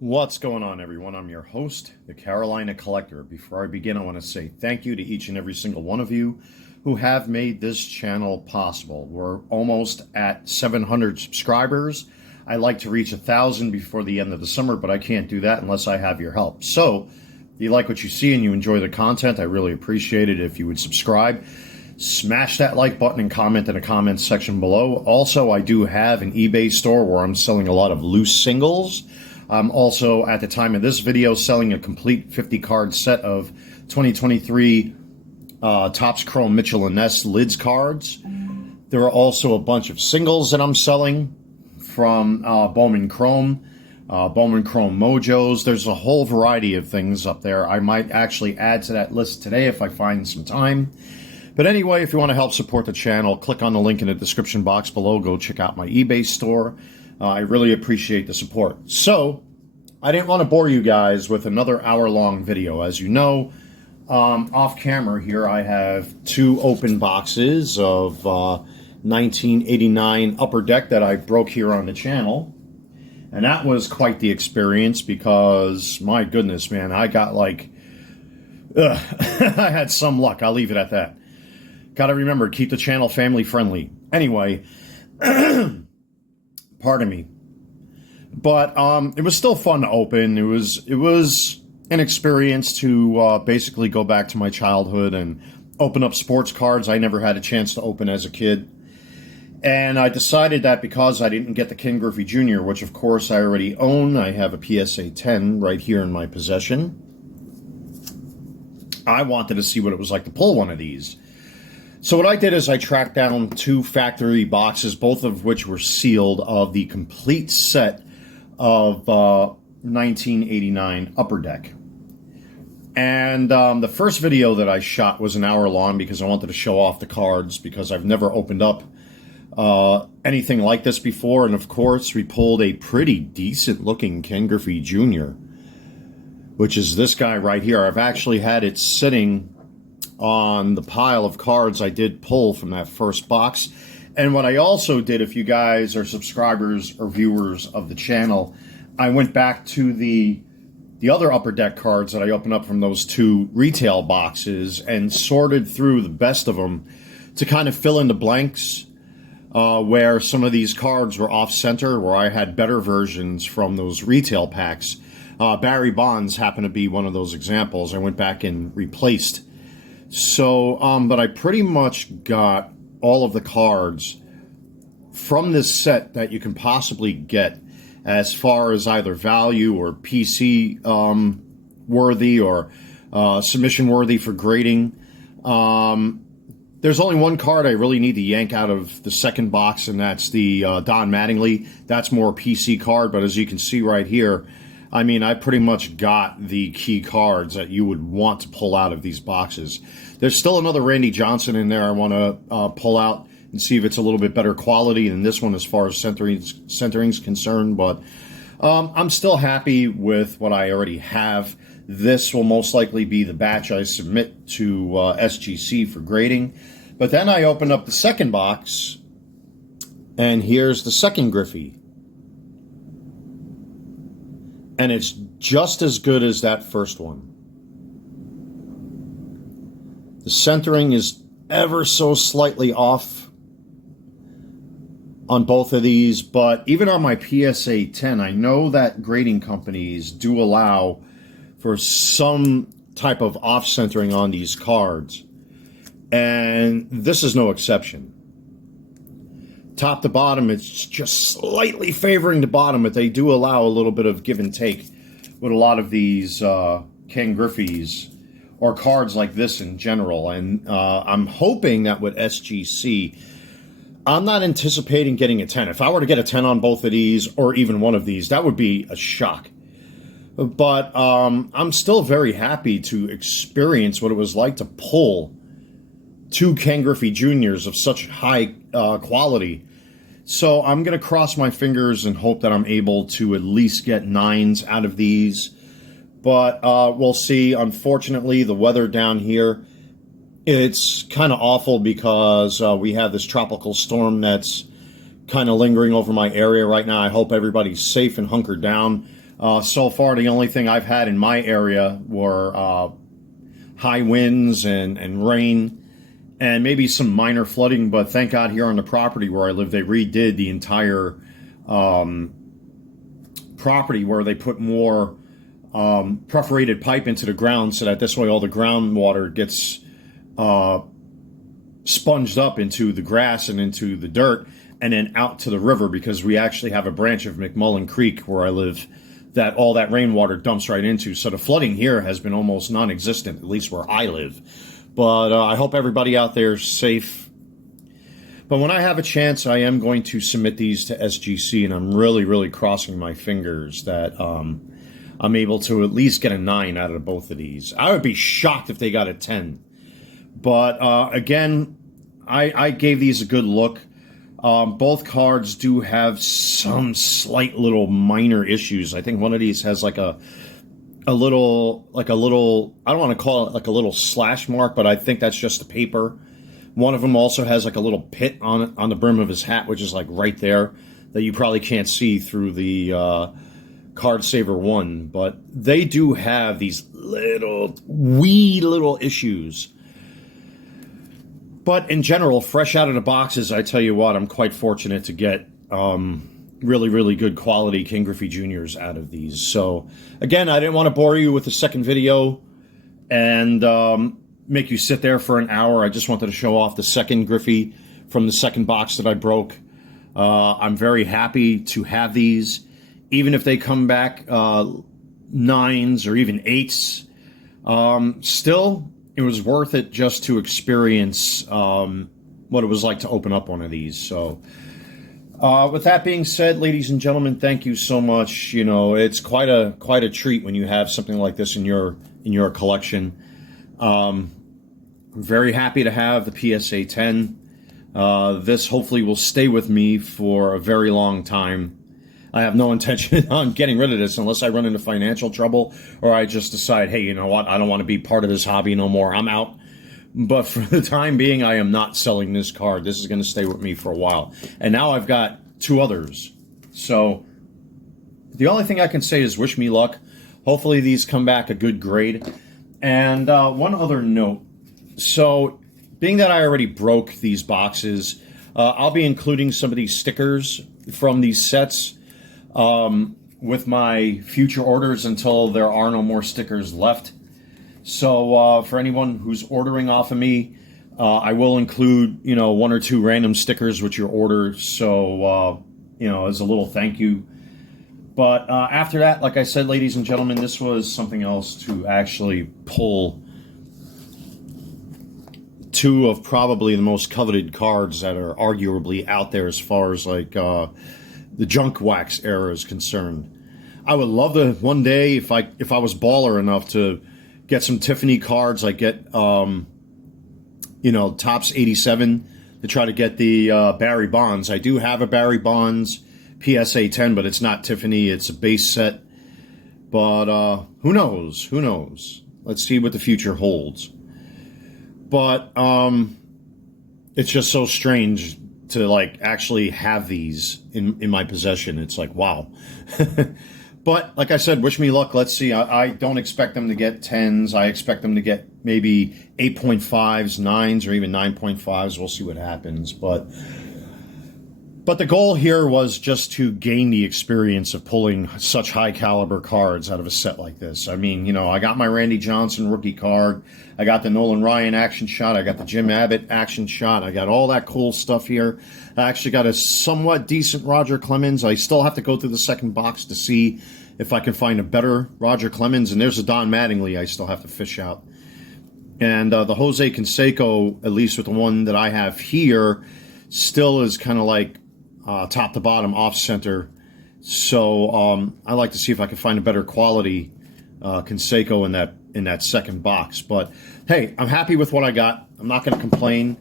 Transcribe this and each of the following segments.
What's going on, everyone? I'm your host, the Carolina Collector. Before I begin, I want to say thank you to each and every single one of you who have made this channel possible. We're almost at 700 subscribers. I like to reach 1,000 before the end of the summer, but I can't do that unless I have your help. So, if you like what you see and you enjoy the content, I really appreciate it if you would subscribe. Smash that like button and comment in the comments section below. Also, I do have an eBay store where I'm selling a lot of loose singles. I'm also, at the time of this video, selling a complete 50-card set of 2023 Topps Chrome Mitchell & Ness lids cards. There are also a bunch of singles that I'm selling from Bowman Chrome Mojos. There's a whole variety of things up there. I might actually add to that list today if I find some time. But anyway, if you want to help support the channel, click on the link in the description box below. Go check out my eBay store. I really appreciate the support. So, I didn't want to bore you guys with another hour-long video. As you know, off camera here, I have two open boxes of 1989 Upper Deck that I broke here on the channel. And that was quite the experience because, my goodness, man, I got like... I had some luck. I'll leave it at that. Gotta remember, keep the channel family-friendly. Anyway... Pardon me. But it was still fun to open. It was an experience to basically go back to my childhood and open up sports cards I never had a chance to open as a kid. And I decided that because I didn't get the Ken Griffey Jr., which of course I already own, I have a PSA 10 right here in my possession. I wanted to see what it was like to pull one of these. So what I did is I tracked down two factory boxes, both of which were sealed, of the complete set of 1989 Upper Deck. And the first video that I shot was an hour long because I wanted to show off the cards because I've never opened up anything like this before. And of course, we pulled a pretty decent looking Ken Griffey Jr., which is this guy right here. I've actually had it sitting on the pile of cards I did pull from that first box. And what I also did, if you guys are subscribers or viewers of the channel, I went back to the other Upper Deck cards that I opened up from those two retail boxes and sorted through the best of them to kind of fill in the blanks where some of these cards were off-center, where I had better versions from those retail packs. Barry Bonds happened to be one of those examples. I went back and replaced. So, but I pretty much got all of the cards from this set that you can possibly get as far as either value or PC worthy or submission worthy for grading. There's only one card I really need to yank out of the second box, and that's the Don Mattingly. That's more PC card, but as you can see right here, I mean, I pretty much got the key cards that you would want to pull out of these boxes. There's still another Randy Johnson in there I want to pull out and see if it's a little bit better quality than this one as far as centering's concerned, but I'm still happy with what I already have. This will most likely be the batch I submit to SGC for grading. But then I opened up the second box, and here's the second Griffey. And it's just as good as that first one. The centering is ever so slightly off on both of these, but even on my PSA 10, I know that grading companies do allow for some type of off-centering on these cards. And this is no exception. Top to bottom, it's just slightly favoring the bottom, but they do allow a little bit of give and take with a lot of these Ken Griffeys or cards like this in general. And I'm hoping that with SGC, I'm not anticipating getting a 10. If I were to get a 10 on both of these or even one of these, that would be a shock. But I'm still very happy to experience what it was like to pull two Ken Griffey Jr.'s of such high quality. So I'm going to cross my fingers and hope that I'm able to at least get 9s out of these. But we'll see. Unfortunately, the weather down here, it's kind of awful because we have this tropical storm that's kind of lingering over my area right now. I hope everybody's safe and hunkered down. So far, the only thing I've had in my area were high winds and rain and maybe some minor flooding. But thank God here on the property where I live, they redid the entire property where they put more perforated pipe into the ground so that this way all the groundwater gets sponged up into the grass and into the dirt and then out to the river, because we actually have a branch of McMullen Creek where I live that all that rainwater dumps right into. So the flooding here has been almost non-existent, at least where I live. But I hope everybody out there is safe. But when I have a chance, I am going to submit these to SGC, and I'm really, really crossing my fingers that I'm able to at least get a 9 out of both of these. I would be shocked if they got a 10. But again, I gave these a good look. Both cards do have some slight little minor issues. I think one of these has like a little, I don't want to call it like a little slash mark, but I think that's just the paper. One of them also has like a little pit on it, on the brim of his hat, which is like right there, that you probably can't see through the Card Saver 1. But they do have these wee little issues. But in general, fresh out of the boxes, I tell you what, I'm quite fortunate to get really, really good quality King Griffey Juniors out of these. So, again, I didn't want to bore you with the second video and make you sit there for an hour. I just wanted to show off the second Griffey from the second box that I broke. I'm very happy to have these, even if they come back 9s or even 8s. Still, it was worth it just to experience what it was like to open up one of these. So, with that being said, ladies and gentlemen, thank you so much. You know, it's quite a treat when you have something like this in your collection. I'm very happy to have the PSA 10. This hopefully will stay with me for a very long time. I have no intention on getting rid of this unless I run into financial trouble or I just decide, hey, you know what, I don't want to be part of this hobby no more. I'm out. But for the time being, I am not selling this card. This is going to stay with me for a while. And now I've got 2 others. So the only thing I can say is wish me luck. Hopefully these come back a good grade. And one other note. So being that I already broke these boxes, I'll be including some of these stickers from these sets with my future orders until there are no more stickers left. So for anyone who's ordering off of me, I will include, 1 or 2 random stickers with your order. So, as a little thank you. But after that, like I said, ladies and gentlemen, this was something else to actually pull 2 of probably the most coveted cards that are arguably out there as far as like the junk wax era is concerned. I would love to one day, if I was baller enough, to get some Tiffany cards. Like get Topps 87 to try to get the Barry Bonds. I do have a Barry Bonds PSA 10, but it's not Tiffany. It's a base set. But who knows? Who knows? Let's see what the future holds. But it's just so strange to like actually have these in my possession. It's like, wow. But like I said, wish me luck. Let's see. I don't expect them to get 10s. I expect them to get maybe 8.5s, 9s, or even 9.5s. We'll see what happens. But the goal here was just to gain the experience of pulling such high caliber cards out of a set like this. I mean, I got my Randy Johnson rookie card. I got the Nolan Ryan action shot. I got the Jim Abbott action shot. I got all that cool stuff here. I actually got a somewhat decent Roger Clemens. I still have to go through the second box to see if I can find a better Roger Clemens. And there's a Don Mattingly I still have to fish out. And the Jose Canseco, at least with the one that I have here, still is kind of like top to bottom off center. So I like to see if I can find a better quality Canseco in that second box. But hey, I'm happy with what I got. I'm not going to complain.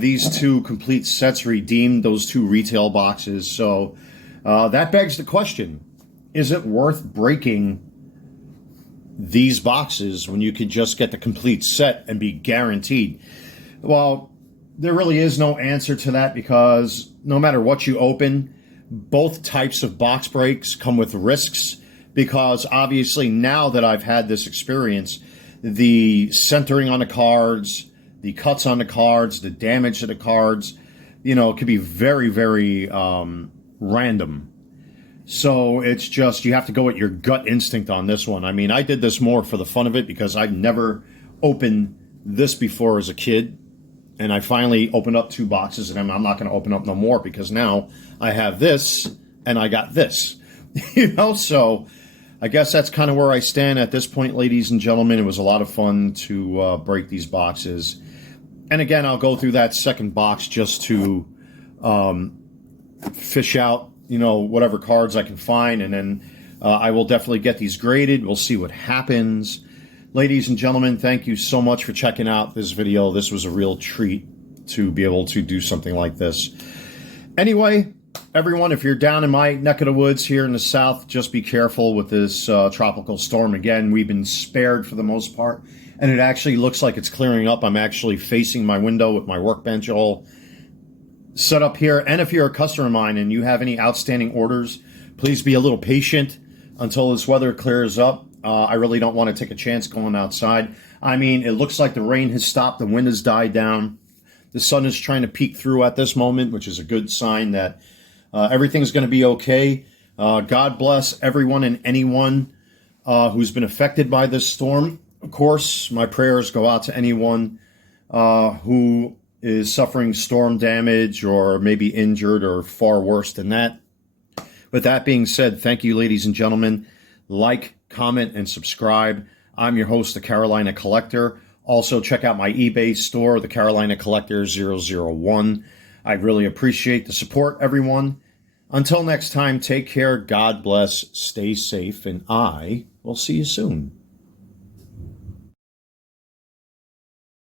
These 2 complete sets redeemed those 2 retail boxes. So that begs the question, is it worth breaking these boxes when you could just get the complete set and be guaranteed? Well, there really is no answer to that, because no matter what you open, both types of box breaks come with risks because obviously now that I've had this experience, the centering on the cards, the cuts on the cards, the damage to the cards, it could be very, very random. So it's just, you have to go with your gut instinct on this one. I mean, I did this more for the fun of it because I've never opened this before as a kid. And I finally opened up 2 boxes, and I'm not going to open up no more because now I have this and I got this. So I guess that's kind of where I stand at this point, ladies and gentlemen. It was a lot of fun to break these boxes. And again, I'll go through that second box just to fish out whatever cards I can find, and then I will definitely get these graded. We'll see what happens. Ladies and gentlemen, thank you so much for checking out this video. This was a real treat to be able to do something like this. Anyway, everyone, if you're down in my neck of the woods here in the south, just be careful with this tropical storm. Again, we've been spared for the most part, and it actually looks like it's clearing up. I'm actually facing my window with my workbench all set up here. And if you're a customer of mine and you have any outstanding orders, please be a little patient until this weather clears up. I really don't want to take a chance going outside. I mean, it looks like the rain has stopped. The wind has died down. The sun is trying to peek through at this moment, which is a good sign that everything's going to be okay. God bless everyone and anyone who's been affected by this storm. Of course, my prayers go out to anyone who is suffering storm damage or maybe injured or far worse than that. With that being said, thank you, ladies and gentlemen. Like, comment, and subscribe. I'm your host, the Carolina Collector. Also, check out my eBay store, the Carolina Collector 001. I really appreciate the support, everyone. Until next time, take care, God bless, stay safe, and I will see you soon.